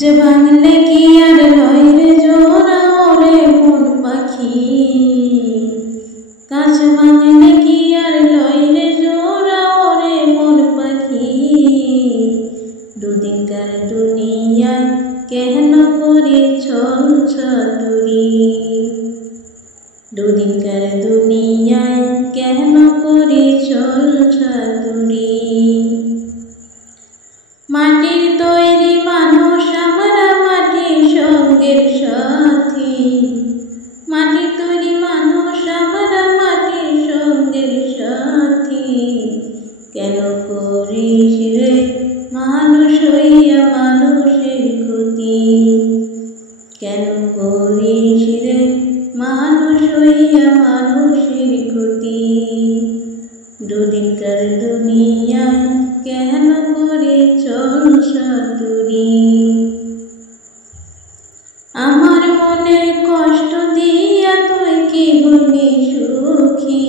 যে ভাঙলে কি আর লয় রে জোড়া ওরে মন পাখি, কাছে ভাঙলে কি আর লয় রে জোড়া ওরে মন পাখি। দুদিনকার দুনিয়ায় কেন করে ছল চাতুরি, দুদিনকার দুনিয়ায় কেন করে ছল চাতুরি। মাটির তৈরি মানুষ আমরা মাটির সঙ্গের সাথী, মাটির তৈরি মানুষ আমরা মাটির সঙ্গের সাথী। কেন করিস রে মানুষ হইয়া মানুষের ক্ষতি, কেন করিস রে মানুষ হইয়া মানুষের ক্ষতি। দুদিনকার দুনিয়ায় কেন করে চল চাতুরি। আমার মনে কষ্ট দিয়া তুই কি হইলি সুখী,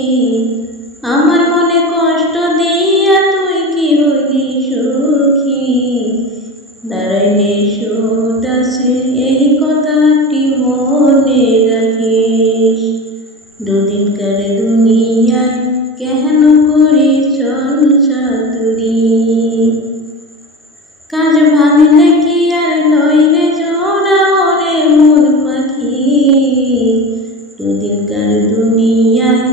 আমার মনে কষ্ট দিয়া তুই কি হইলি সুখী। দাঁড়াইলে সুদ আছে এই কথাটি মনে রাখিস। দুদিনকার দুনিয়ায় কেন করে চল চাতুরি। কাজ ভাঙলে কি আর লয় রে জোড়া ওরে মন পাখি, দুদিনকার দুনিয়ায়